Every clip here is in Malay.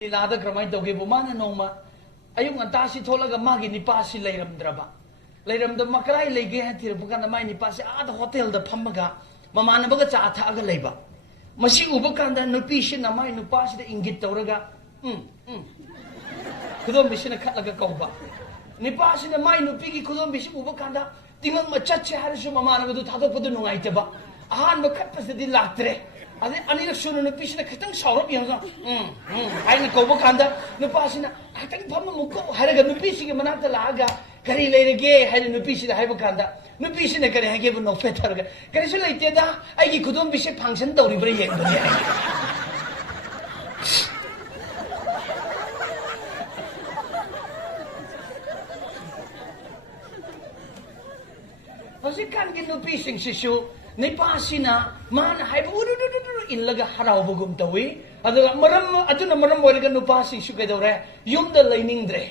Lada kramay tawgi bumana noma ayung antasi tholaga magi nipasi leiramdraba leiramda makrai lege hatir bukan mai nipasi ada hotel da phamaga mamana baga cha tha aga leiba masi ubakanda nupi shi na mai nupasi da ingit tawraga kudom bishina khatlaga kauba nipasi na mai nupi gi kudom bishi ubakanda tingang machache harisu mamana badu thadopadu nungai teba ahan ba khatpasadi laktre Ade anila sunu nupi sina katang saurap yang sa ay na kaubo kanda nupa sina katang pama muko haraga nupi sige manata laga kari leirage hay nupi sina hay kanda nupi sina kari hage bu no fetaraga kari sila iteda ay gi kudum bise function dauri bre yeng bari Pasi kan gi nupi sing sisu Nipasina mana hay inlaga haraw bugum tawi adula maram walaga nupasing suka dore yumda lainingdre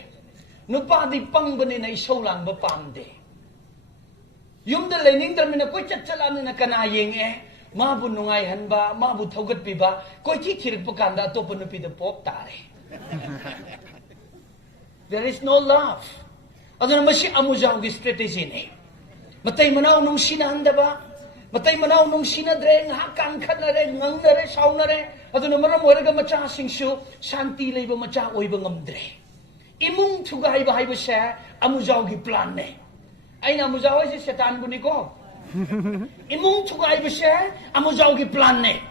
nupadi pangbani na isaulang ba pamde yumda lainingdre mina koi chatchalan na kanayeng mabu nungai hanba mabu thogat piba koi thirik pakanda to panupi da pop tare There is no love aduna masi amujang gi strategy ne matay manaw nung sinanda ba Matay manaw nung sinadre, ngakangkat na rin, ngang na rin, saw na rin. Ato na maram wala macha singsyo, santi lay ba macha oy ba ngamdre. Imong tugay ba hay ba siya, amujaw gi plan ne. Ay na amujaw ay si setan buni ko. Imong tugay ba siya, amujaw gi plan ne.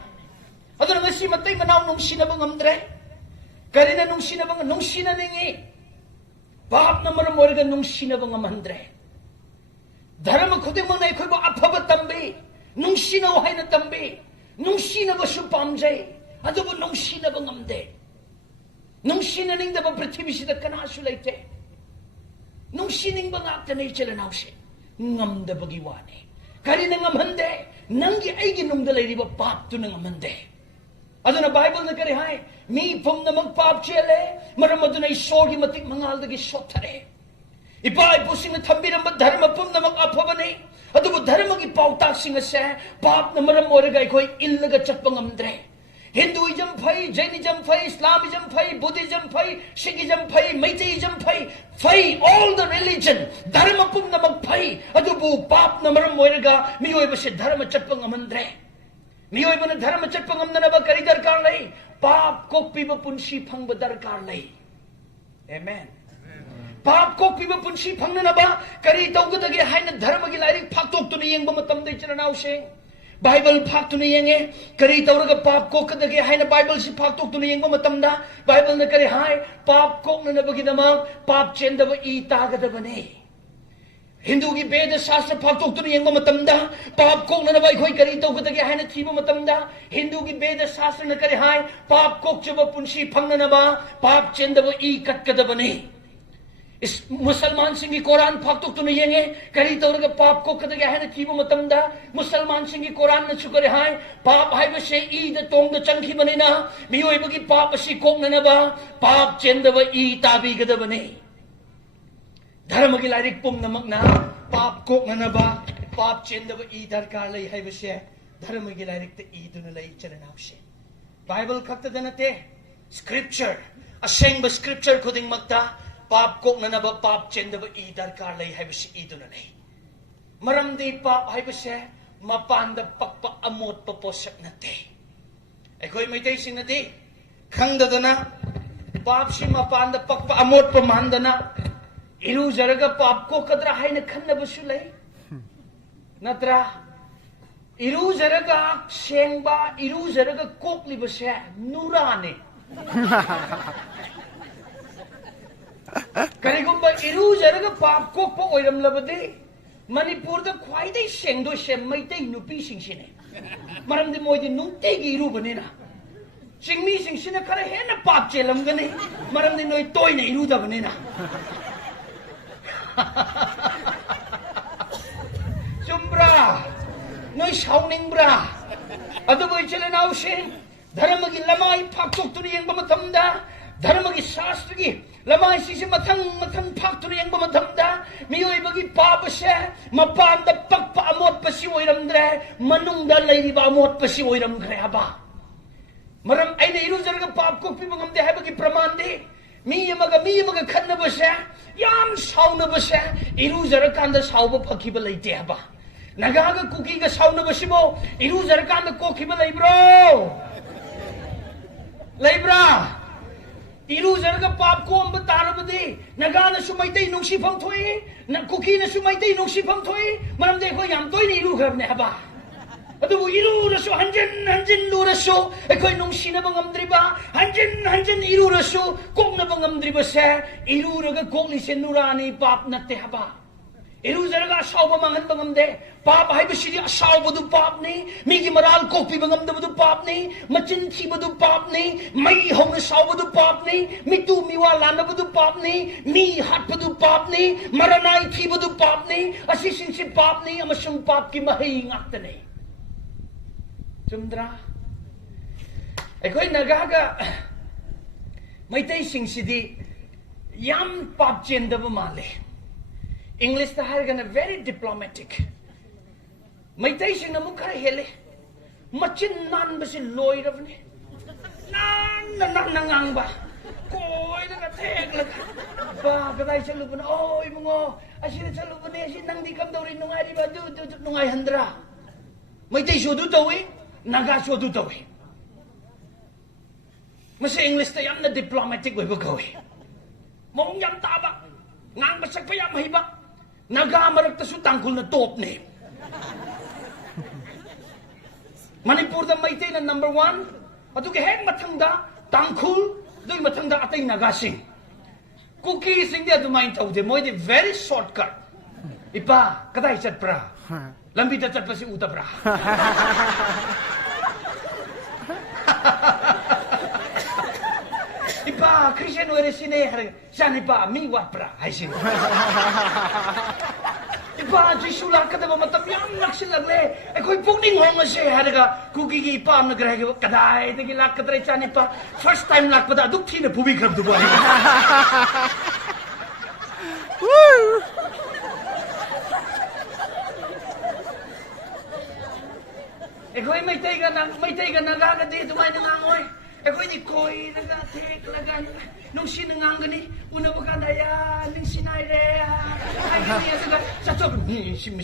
Ato na nga si matay manaw nung sinabang ngamdre. Karina nung sinabang, nung sinaningi. Bahap na maram wala nung sinabang ngamandre. Dharma khuding mang na ikoy ba apaba tambi. Nung sinawahay na tambi, nung sinaba supamjay, ato ba nung sinaba ngamde, nung sinaning da ba prithibi sida kanasulayte, nung sining ba ngakta na ichalanaw siya, ngamda bagiwane. Kari na ngamande, nanggi ay ginumdalay riba papto na ngamande. Ato na Bible na karihay, may pum na magpapchele, maramado na isogi matik mangal da gisotare. Ipa ay pusing na tambi ng dharma pum na mag-apaba ni. Ato po dharma ipautak singa siya, paap na maram oragay ko'y ilaga chatpangamdre. Hinduism pay, Jainism pay, Islamism pay, Buddhism pay, Sikhism pay, Meiteiism pay, all the religion, dharma pum na magpay. Ato po paap na maram oraga, miyoy ba siya dharma chatpangamandre. Miyoy ba na dharma chatpangamna na ba karidar karlay, paap kokpi ba punsi pang badar karlay. Amen. Paap ko piba punsi phang na ba kari taw ko dagi hay na dharma gi lari phak tok tu ni yeng ba matam dai chana se Bible phak tu ni yeng kari taw ga paap ko dagi hay na Bible si phak tok tu ni yeng ba matam da Bible na kari hay paap ko na ba gi namang paap chen da ba I ta ga da ba ne Hindu gi Veda Shastra phak tok tu ni yeng ba matam da paap ko na ba khoi kari taw ko dagi hay na thi ba matam da Hindu gi Veda Shastra na kari hay paap ko che ba punsi phang na ba paap chen da ba I kat ka da ba ne Musalman singi Quran phaktuk tu na yenge kari tawraga paap ko kada ga hana thiba matamda Musalman singi Quran na chukare hai paap hai ba se I da tong da changki bane na miyoy bagi paap asi kong na ba paap chenda ba I tabi gada bane dharma gi larik pum na magna paap kok na ba paap chenda ba I darkar lai hai ba se dharma gi larik ta I du na lai chalanaw se Bible khakta danate scripture aseng ba scripture khuding magta Paap kok na ba paap chenda ba I darkar lay hay ba si ito na lay. Maram di paap hay ba siya mapanda pakpa amot paposak na te. Ay ko'y Meitei sing na di. Kang dada na paap si mapanda pakpa amot pamanda na. Ilu zaraga paap ko kadra hay na kan na ba sulay. Natra ilu zaraga seng ba ilu zaraga kok li ba siya nurane. Karigumba iru zaraga paap kok pa oiram labade Manipur da khwaidai sengdo sem Meitei nupi sing sine maram di moy di nungtegi iru bane na singmi sing sine kara hena paap chelam gane maram di noi toy na iru da bane na sumbra noi sauning bra adu boy chele naw sing dharma gi lamai phak tok tu yeng ba matamda dharma gi shastra gi lamai si matang phak tu yeng ba matamda miyoy bagi paap siya mapanda pakpa amot pa si oiram dre manung da lay ba amot pa si oiram gre haba Maram aina iruzaraga paap kokpi bangamde haibagi pramande. Mi yamaga khanabase yam saunabase iruzarakanda sauba phakiba leite haba. Nagaga Kuki ga saunabasibo iruzarakanda kokhiba leibro. Leibra. Iruzaraga paap ko amba tarabade Nagana su Meitei nungsifam thoi na Kuki na su Meitei nungsifam thoi maram de khoi yam toina iru grabne haba. Adubu iru rasu hanjin lu rasu ekoi nungsina bangamdriba hanjin iru rasu kokna bangamdriba se iru raga kokli se nurani pap natte haba. Iru zaraga sauba mangan bangamde pap hai basiri sauba du pap ni migi maral kopi bangamda du pap ni machin thiba du pap ni mai hong sauba du pap ni mitu miwa lana du pap ni mi hat du pap ni maranai thiba du pap ni asisin si pap ni amasung pap ki mahai ngakta ni. Chumdra ekoi nagaga Meitei sing sidi yam pap chendaba male English ta hargana very diplomatic Meitei sing namu khara hele machin nan basi loiravne nan nangang ba koi na thek la ba kadai chalu bana oi mungo asina chalu bane asi nang di kam dori nungai ri ba du nungai handra Meitei shodu tawi Naga shodu tawi Masa English ta yam na diplomatic way ba gawi mong yam taba ngang basak pa yam mahiba Naga marak ta su Tangkhul na top name Manipur da Meitei na number 1 atu ke heng mathangda Tangkhul doi mathangda atay Naga sing Kuki sing dia dumain taude moi de very shortcut ipa kadai chat pra lambi da chat pa si uta pra Ipa Christian were sine san ipa mi wat pra hai sin Ipa Jisu la ka da matam yam naksin lagle e koi pungning hong ase haraga Kuki gi ipa am nagra ge kadai de gi lak kadre chan ipa first time lak pada duk thi na pubi krab du ba e koi Meitei ga naga ga de tumai nang oi ekoi di koi naga thek lagan nung sin ngang gani una ba kan ya ning sinai re ai ni ya sa chok ni sim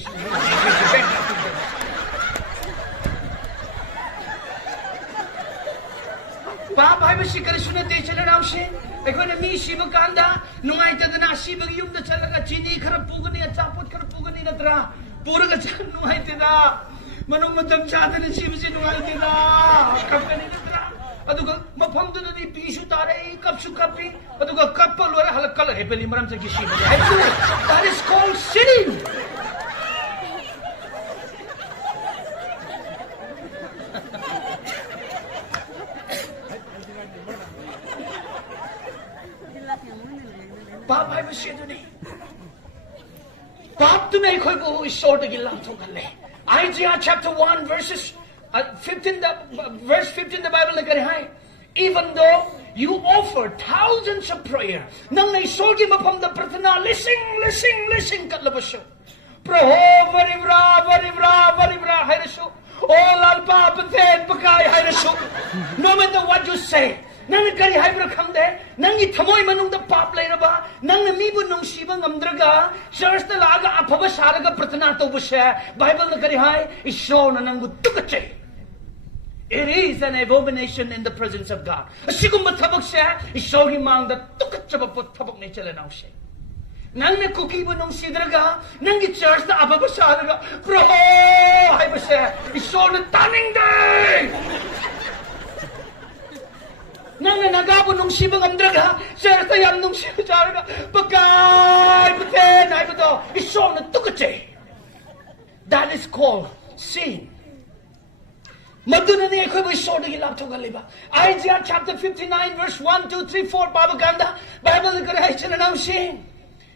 pa bai ba sikar suna te chala raw sin ekoi na mi siba kanda nungai ta na siba yum da chala ga chini khara pugani achapot khara pugani na tra pura ga chan nungai te da manong matam chada na siba sin nungai te da kapkani na tra aduga mafamdu na di pisu tare kapsu kapi aduga kappa lora halakal hebeli maram sa gishi that is called sinning Pap hai basido ni Pap tu nei khoi ko isor de gilam thokalle Isaiah chapter 1 verse 15 the Bible nagari hai even though you offer thousands of prayer nang nay sogi mapam da pratana listen katlabasho proho varibra hairaso all alpa pathen pakai hairaso no matter what you say nang kari haibra khamde nang gi thamoi manung da pap leiraba nang mi bu nung siba ngamdraga church da laga aphaba saraga pratana to bushe Bible nagari hai isho na nang bu tukache It is an abomination in the presence of God. Asigumba tabak siya, isogi mang da tukachaba po tabak na chala nang siya. Nang na Kuki ba nung sidraga, nang i-church na ababasalaga, proho! Hay ba siya, iso na taning day! Nang na nagabo nung sibang amdraga, siya na tayam nung sibang pagkay, paten, hay ba to, iso na tukache. That is called sin. Maduna ni ekoi boy so de lap thoga leba Isaiah chapter 59 verse 1 2 3 4 Baba Ganda Bible kare hai chana nam sin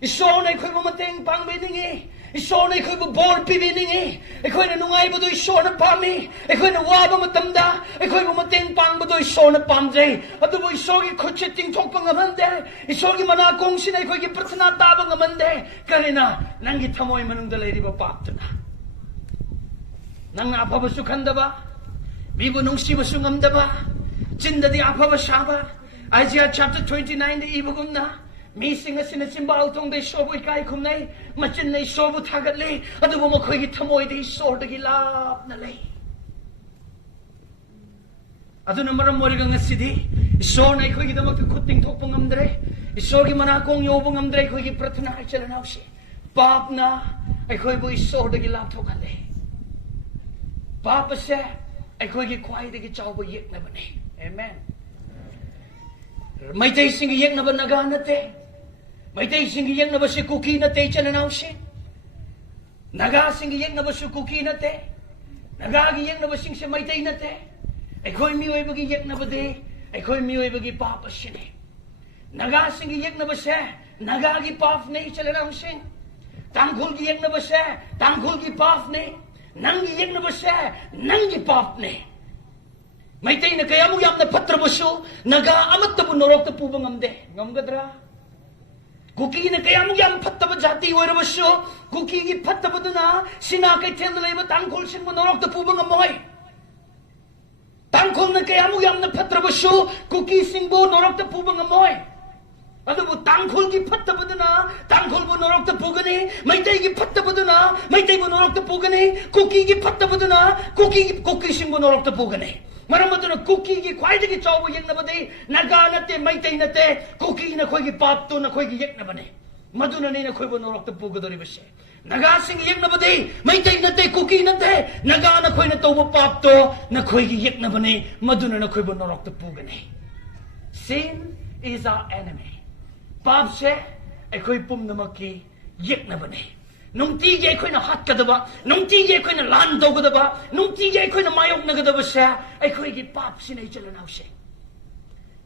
iso na ekoi mo mateng pang beningi iso na ekoi bo bol pi beningi ekoi na nungai bo do iso na pami ekoi na wa ba matamda ekoi mo mateng pang bo do iso na pamjai adu bo iso gi khoche ting thok pang amande iso gi mana kong sin ekoi gi prathana ta bang amande karina nangi thamoi manung da leiri ba paptuna nang apa ba sukhanda ba Mibo nung siba sungam daba Chindadi Apava Shaba, Isaiah chapter 29, the Ibagumna, Missing us in a symbol tong they show with Kai Kumne, Machin they show with Tagatli, and the woman Tamoy, they saw the Gilab Nale. Adunamara Morgan City, saw Nike the Makakuting Topungam saw him an Akong Yobungam Drake, who he Pratana Chelanaushi. Bob na, I could be saw the Gilab Togale. Papa said, I could get quiet to get over yet never name. Amen. Meitei sing yek na ba nagana te? Meitei sing yek na ba si Kuki na te Chelanaushi? Naga sing yek na ba si Kuki na te? Naga yek na ba sing si Meitei na te? I could me way bagi yek na ba de? I could me way bagi Papa shine. Naga sing yek na ba siya? Naga gi paf ne Chelanaushi? Tangkhul gi yek na ba siya? Tangkhul gi paf ne? Nang gi yek na ba siya? Nang gi paf ne? Meitei na kaya mo yam na patrabasyo, naga amat na bunorok na pubang amde. Ngam gadra. Kuki na kaya mo yam pataba jati wairabasyo, kuki gi pataba na, Sinakeithei na laiba Tangkhul sin bunorok na pubang amoy. Tangkhul na kaya mo yam na patrabasyo, kuki sing bunorok na pubang amoy. Adubo Tangkhul gi pataba na, Tangkhul bunorok na pugani, Meitei gi pataba na, Meitei bunorok na pugani, kuki gi pataba na, kuki sing bunorok na pugani. Maramaduna Kuki gi khwaidagi chawba yek na bade naga nate Meitei nate Kuki na khoi gi pap to na khoi gi yek na bane maduna ne na khoi bo norok ta pugadori base naga sing yek na bade Meitei nate Kuki nate naga na khoi na toba pap to na khoi gi yek na bane maduna na khoi bo norok ta pugane. Sin is our enemy. Pap se ai khoi pum namaki yek na bane. Nung tige ko na hat kadaba, nung tige ko na lando kadaba, nung tige ko na mayok na kadaba siya, ay ko igi pap sinay chalanaw siya.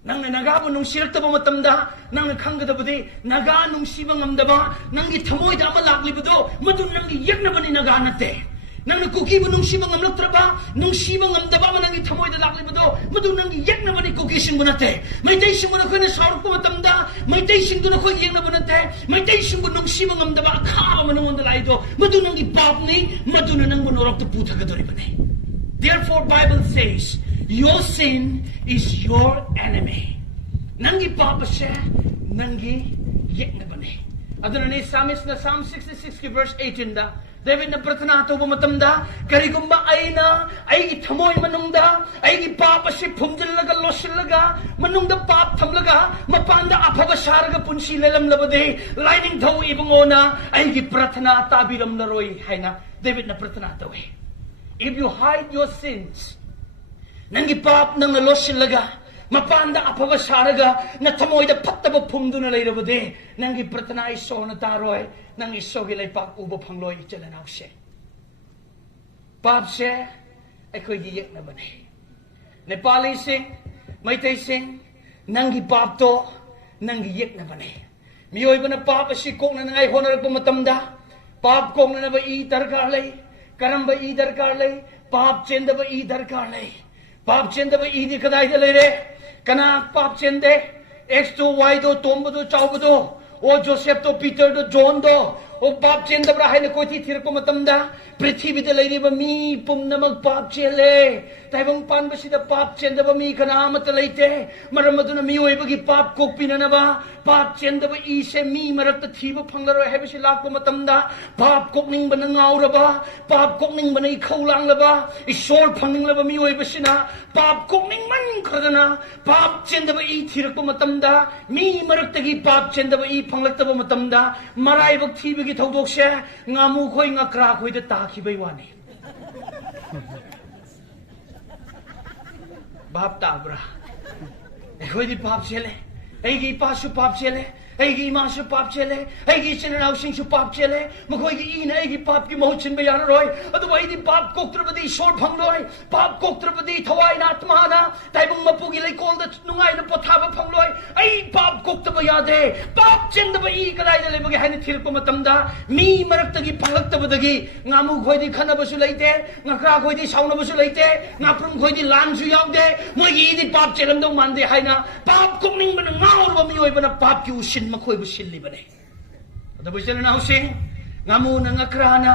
Nang nagabo nung sirak taba matamda, nang nakang kadaba di, naga nung sibang amdaba, nang itamoy da malakli ba do, madun nang iyak na ba ni naganate. Nang nagkuki ba nung sibang amlak traba, nung sibang amdaba man nang itamoy da lakli ba do, madun nang iyak na ba ni kukisin mo nate. Meitei sing mo na ko na sarok ko matamda, Meitei sing do na ko iyak na ba nate, Meitei sing mo nung sibang amdaba, akha mo nung ondalay do, madun nang ipap ni, madun nang monorok to puta kadori ba ni. Therefore Bible says, your sin is your enemy. Nang ipapa siya, nang iyak na ba ni. Aduna ni Psalmist na Psalm 66 verse 18 da, David na pratana to matamda, karigumba ay na, ay itamoy manungda, ay ipapa si pumdilaga losilaga, manungda pap tamlaga, mapanda apabasaraga punsi lelam labade, lining thaw ibangona, ay gipratana tabiram naroy, hay na, David na pratana to eh. If you hide your sins, nang ipap nang losilaga, mapanda apabasaraga, na tamoy da pataba pumdo na layrabade, nang ipratana iso na taroy, nang iso gilay pak ubo pangloy chalanaw siya. Pap siya, ay ko'y giyak na ba na. Nepali sing, Meitei sing, nang gipap to, nang giyak na ba na. Miyoy ba na pap si kong na nangay honar pumatamda, pap kong na ba idar karlay, karam ba idar karlay, pap chenda ba idar karlay, pap chenda ba idi kaday dalay re, kanak pap chende, X2, Y2, Tombo do, Chaubo do, O Joseph to, Peter do, John do, O pap chenda brahay na ko'y titir ko matamda, prithibi da lay ba mi pum na magpap chele, taibang pan ba sida pap chenda ba mi kanamat talayte, maramado na miyoy bagi pap kok pinana ba, pap chenda ba ise mi marat na tiba panglaro hebe sila ko matamda, pap kok ning ba nangaura ba, pap kok ning ba na ikaw lang la ba, isol pangning la ba miyoy ba sina, pap kok ning man kadana, pap chenda ba itir ko matamda, mi marat tagi pap chenda ba ipanglat ba matamda, maray bag tiba gi tawdok siya, ngamu ko'y ngakra ko'y da takibay wani. Bap tabra. Ko'y di pap siyale. Ay gi pasu pap siyale. Ay gi masu pap siyale. Ay gi sinanaw sing su pap siyale. Mako'y gi ina ay gi pap gi mahut sin bayan roy. Ado ay di pap koktra ba di sor pang roy. Pap koktra ba di taway na atmana. Taibang mapugilay kol da nungay na potaba pang roy. Ay pap koktra ba yade. Pap chenda ba i kalay na bagi hani thir ko matamda. Mi marak tagi panglak taba dagi. Ngamu ko'y di khana ba su layte. Ngakra ko'y di sauna ba su layte. Ngaprum ko'y di lan su yawde. Mo'y gi di pap chelam daw mande hay na. Pap kok ning ba na ngawar ba miyoy ba na pap ki usin makoy ba silli ba na. At abay sila na using. Ngamu na ngakra na.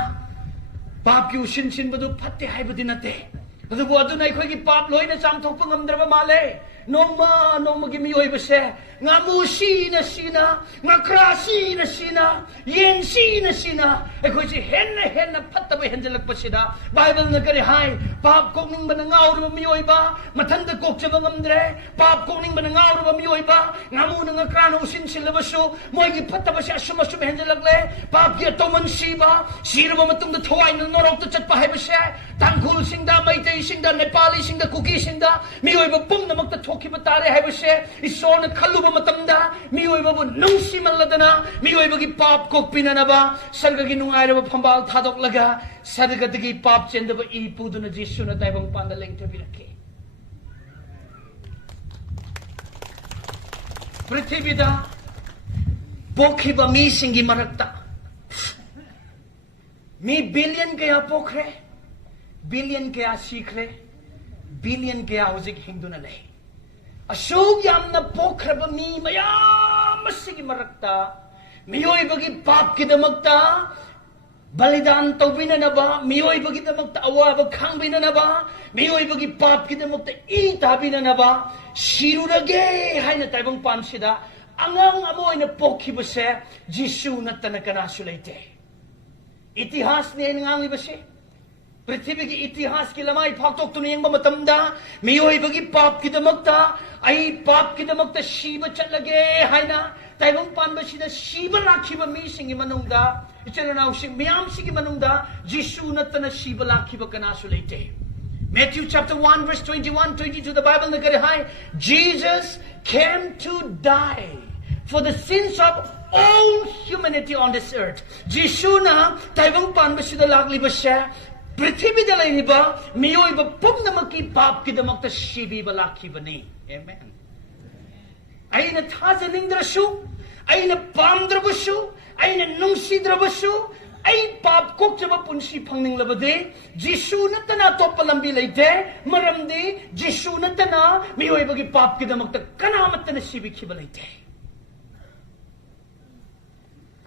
Pap ki usin sin ba do pati hay ba din nate. ꯑꯗꯨꯕꯨ ꯑꯗꯨꯅ ꯑꯩꯈꯣꯏꯒꯤ ꯄꯥꯞ ꯂꯣꯏꯅ ꯆꯥꯝꯊꯣꯛꯄ ꯉꯝꯗ꯭ꯔꯕ ꯃꯥꯜꯂꯦ ꯅꯣꯡꯃꯒꯤ ꯃꯤꯑꯣꯏꯕꯁꯦ ꯉꯥꯃꯨ ꯁꯤꯅ ꯉꯥꯈ꯭ꯔꯥ ꯁꯤꯅ ꯌꯦꯟ ꯁꯤꯅ ꯑꯩꯈꯣꯏꯁꯦ ꯍꯦꯟꯅ ꯐꯠꯇꯕ ꯍꯦꯟꯖꯜꯂꯛꯄꯁꯤꯗ ꯕꯥꯏꯕꯜꯅ ꯀꯔꯤ ꯍꯥꯏ ꯄꯥꯞ ꯀꯣꯛꯅꯤꯡꯕꯅ ꯉꯥꯎꯔꯕ ꯃꯤꯑꯣꯏꯕ ꯃꯊꯟꯇ ꯀꯣꯛꯆꯕ ꯉꯝꯗ꯭ꯔꯦ ꯄꯥꯞ ꯀꯣꯛꯅꯤꯡꯕꯅ ꯉꯥꯎꯔꯕ ꯃꯤꯑꯣꯏꯕ ꯉꯥꯃꯨꯅ ꯉꯥꯈ꯭ꯔꯥꯅ ꯎꯁꯤꯟꯁꯤꯜꯂꯕꯁꯨ ꯃꯣꯏꯒꯤ ꯐꯠꯇꯕꯁꯦ ꯑꯁꯨꯝ ꯍꯦꯟꯖꯜꯂꯛꯂꯦ ꯄꯥꯞꯀꯤ ꯑꯇꯧꯃꯟ ꯁꯤꯔꯕ ꯃꯇꯨꯡꯗ ꯊꯋꯥꯏꯅ ꯅꯣꯔꯣꯛꯇ ꯆꯠꯄ ꯍꯥꯏꯕꯁꯦ ꯇꯥꯡꯈꯨꯜꯁꯤꯡꯗ ꯃꯩꯇꯩꯁꯤꯡꯗ ꯅꯦꯄꯥꯂꯤꯁꯤꯡꯗ ꯀꯨꯀꯤꯁꯤꯡꯗ ꯃꯤꯑꯣꯏꯕ ꯄꯨꯝꯅꯃꯛꯇ ꯊꯣꯛꯈꯤꯕ ꯇꯥꯔꯦ ꯍꯥꯏꯕꯁꯦ ꯏꯁꯣꯔꯅ ꯈꯜꯂꯨꯕ ꯃꯇꯝꯗ ꯃꯤꯑꯣꯏꯕꯕꯨ ꯅꯨꯡꯁꯤꯃꯜꯂꯗꯅ ꯃꯤꯑꯣꯏꯕꯒꯤ ꯄꯥꯞ ꯀꯣꯛꯄꯤꯅꯅꯕ ꯁꯔꯒꯒꯤ ꯅꯨꯡꯉꯥꯏꯔꯕ ꯐꯝꯕꯥꯜ ꯊꯥꯗꯣꯛꯂꯒ ꯁꯔꯒꯗꯒꯤ ꯄꯥꯞ ꯆꯦꯟꯗꯕ ꯏ ꯄꯨꯗꯨꯅ ꯖꯤꯁꯨꯅ ꯇꯥꯏꯕꯪꯄꯥꯟꯗ ꯂꯦꯡꯊꯕꯤꯔꯛꯈꯤ ꯄ꯭ꯔꯤꯊꯤꯕꯤꯗ ꯄꯣꯛꯈꯤꯕ ꯃꯤꯁꯤꯡꯒꯤ ꯃꯔꯛꯇ ꯃꯤ ꯕꯤꯂꯤꯌꯟ ꯀꯌꯥ ꯄꯣꯛꯈ꯭ꯔꯦ ꯕꯤꯂꯤꯌꯟ ꯀꯌꯥ ꯁꯤꯈ꯭ꯔꯦ ꯕꯤꯂꯤयन कया हुजिक हिंदुना लई अशोक यामना पोखरब मी मयाम मसिगी मरक्ता मियोइबगी पाप किदमक्ता बलिदान तौबिननबा मियोइबगी दमक्ता अवाब खांबिननबा मियोइबगी पाप किदमक्ता ई ताबिननबा शिरुरगे हाइना ताइबंग पानसिदा अंगांग अमोइना पोखिबसे जिसु नत्तना कनासु लैते इतिहास ने nganglibase पृथ्वी की इतिहास की लमाई फाक्तोक तुने यंग मतमदा मियोइबगी पाप की दमक्ता आई पाप की दमक्ता शीब चलगे हाइना ताइबंग पानबसिदा शीब लाखिब मी सिंगी मनुंगदा इचलनाउ सिंग मियाम सिंगी मनुंगदा जिसु नत्तना शीब लाखिब कनासु लेते Matthew chapter 1 verse 21 22 the Bible na kare hai Jesus came to die for the sins of all humanity on this earth jisu na taibang panbasida laklibasya पृथ्वीदा लैरिबा मियोइबा पुम्नमकी पाप किदमक्ता शिबिबा लाखिबनी आमेन अइना थाजनिंद्रसु अइना पामद्रबसु अइना नुंसिद्रबसु अइ पाप कोक्चबा पुंसी फंगनिंगलबदे जिसु नतना तोप लंबी लैते मरमदे जिसु नतना मियोइबगी पाप किदमक्ता कनामतना शिबिखिबा लैते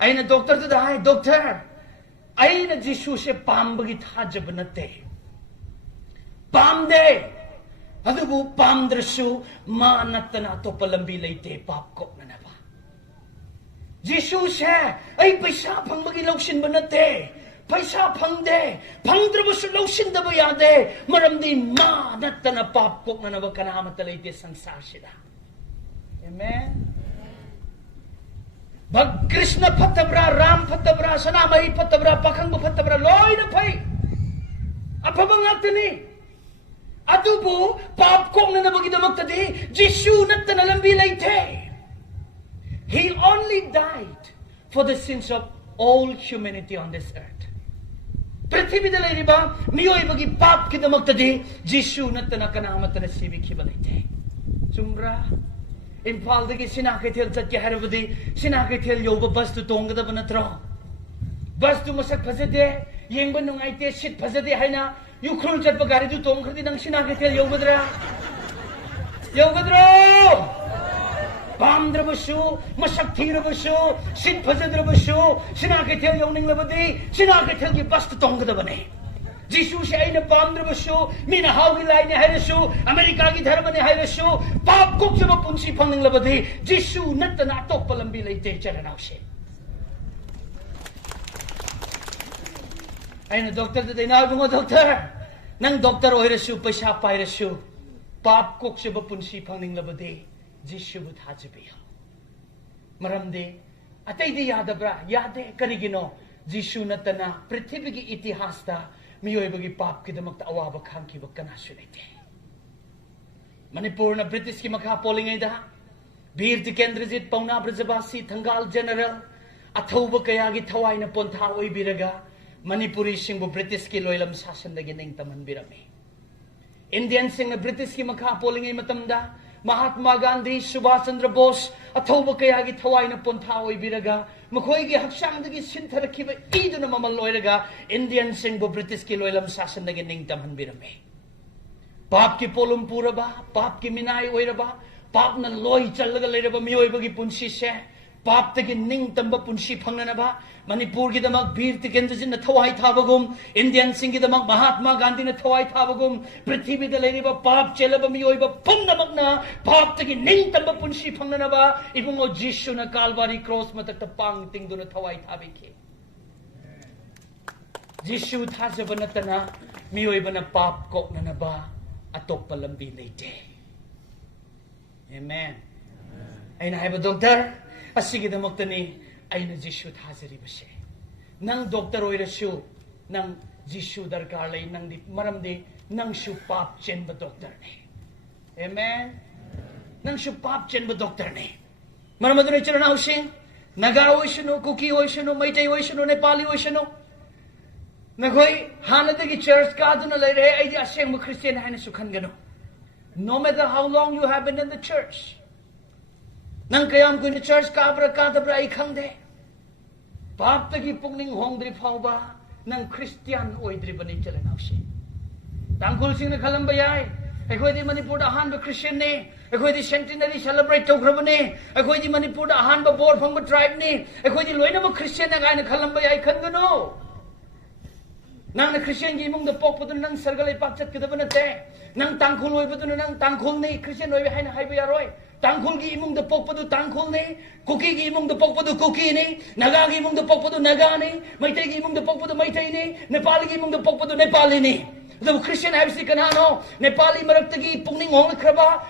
अइना डॉक्टर दा हाय डॉक्टर अइना जिसु से पामबगी थाजब नते पामदे अदुबु पामद्रसु मा नत्तना तोप लंबी लैते पाप कोकननबा जिसु से अइ पैसा फंगबगी लौसिनब नते पैसा फंगदे फंगद्रबसु लौसिनदब यादे मरमदि मा नत्तना पाप कोकननबा कनामत लैते संसारसिदा आमेन कृष्ण फतब्रा राम फतब्रा सनामही फतब्रा पाखंग फतब्रा लोइना फै अफब ngakni adubu pap koknanabagi damaktadi jisu nattana lambi laite he only died for the sins of all humanity on this earth prithivida lairiba miyoibagi pap ki damaktadi jisu nattana kanamatana sibi khibalaite chumra Imphal दगी सिनाकैथेल चटके हरबदी सिनाकैथेल योबा बस तु तोंगदब नत्रो बस तु मसक फजदे येंग नुंगाइते सिट फजदे हाइना युख्रुल चटप गाड़ी तु तोंगखरदी नंग सिनाकैथेल योगदरा पामद्रबसु मसक थीरबसु सिट फजद्रबसु सिनाकैथेल योनिंगलबदी सिनाकैथेल की बस तु तोंगदबने जिसु से आइना पामद्रबसु मीना हाउगी लाइने हाइरसु अमेरिका की धर्म ने हाइरसु पाप कोक्चब पुंसी फंगनिंगलबदी जिसु नत्तना अतोप्प लंबी लैते चलनाउसे आइना डॉक्टर दे देना दुंगो डॉक्टर नंग डॉक्टर ओइरसु पैसा पाइरसु पाप कोक्चब पुंसी फंगनिंगलबदी जिसु बु थाजबियो मरमदे अतैदि यादब्रा यादे करिगिनो जिसु नत्तना पृथ्वी की इतिहास ता मियोइबगी पाप की दमक्ता अवाब खांखिब कनासु लेते मणिपुर न ब्रिटिश की मखा पोलिंगैदा वीर जितेंद्रजीत पौना ब्रजबासी थंगाल जनरल अथौब कया की थवाइन पोंथा ओइबिरगा मणिपुरी सिंह ब्रिटिश की लोयलम शासन दगी निंगतमनबिरमी इंडियन सिंह ब्रिटिश की मखा पोलिंगै मतमदा महात्मा गांधी सुभाष चंद्र बोस अथौब कया की थवाइन पोंथा ओइबिरगा मखोइगी हक्सांगदगी सिंथरखिब ईदुना ममल लोइरगा इंडियन सिंह ब्रिटिश की लोयलम शासन दगी निंगतमनबिरमी पाप की पोलुम पूरबा पाप की मिनाई ओइरबा पाप न लोई चलगा लेरबा मियोइबगी पुंसी से pap tagi ning tamba punshi phangnana ba Manipur gi damak bir tikendjin na thawai thabagum Indian singi damak Mahatma Gandhi na thawai thabagum prithvi da leni ba pap chelaba mi oi ba pumnamak na pap tagi ning tamba punshi phangnana ba ibungo Jishu na Calvary cross matak ta pang ting do na thawai thabiki Jishu thajaba natana mi oi ba na pap kok na ba atop palambi leite Amen Aina haiba doctor asigi damak tani aina Jishu thajaribase nang doctor oirasu nang Jishu darkar lai nang di maramdi nang su pap chenba doctor ne Amen nang su pap chenba doctor ne maramadu ne chana housing naga oisano Kuki oisano Meitei oisano Nepali oisano nakhoi hanadagi church kaduna laire ai aseng Christian haina su khangano no matter how long you have been in the church nang kayam kun church kabra kadabra ai khangde pap tagi pungning hongdri phauba nang Christian oidri bani chalanause Tangkhul sing na khalamba yai akhoi di Manipur da han ba Christian ne akhoi di centenary celebrate tograbane akhoi di Manipur da han ba bor phangba tribe ne akhoi di loina ba Christian na gaina khalamba yai khangano nang na Christian gi mung da pokpadu nang sargalai pak chat kedaba na te nang Tangkhul oibadu nang Tangkhul ne Christian oibe haina haiba yaroi Tangkhul gi imung da pokpadu Tangkhul ne Kuki gi imung da pokpadu Kuki ne Naga gi imung da pokpadu Naga ne Meitei gi imung da pokpadu Meitei ne Nepali gi imung da pokpadu Nepali ne the Christian habsi kanano Nepali maraktagi pungning hong kraba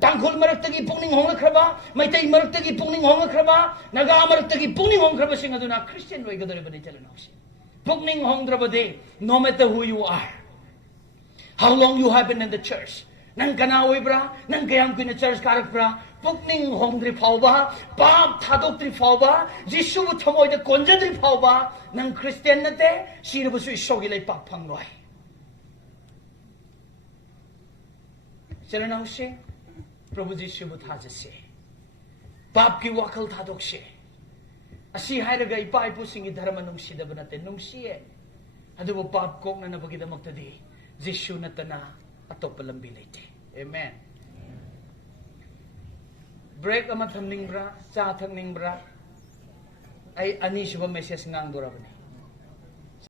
Tangkhul maraktagi pungning hong kraba Meitei maraktagi pungning hong kraba Naga maraktagi pungning hong kraba sing aduna Christian way gadore bani chalanausi pungning hong drabade no matter who you are how long you have been in the church nang kanawi bra nang kayam kun church karak bra pukning hongdri phauba pap thadokdri phauba Jishu bu thamoi de konjadri phauba nang Christian nate sirbu su isogi lai pap phangloi chalana hose Prabhu Jishu bu thajase pap ki wakal thadokse asi hairaga ipa ipu singi dharma nungsi da banate nungsi e adubo pap kok na nabagidamaktadi Jishu natana atop palambi leite Amen break ama thamning bra cha thangning bra ai ani suba message ngang dorabani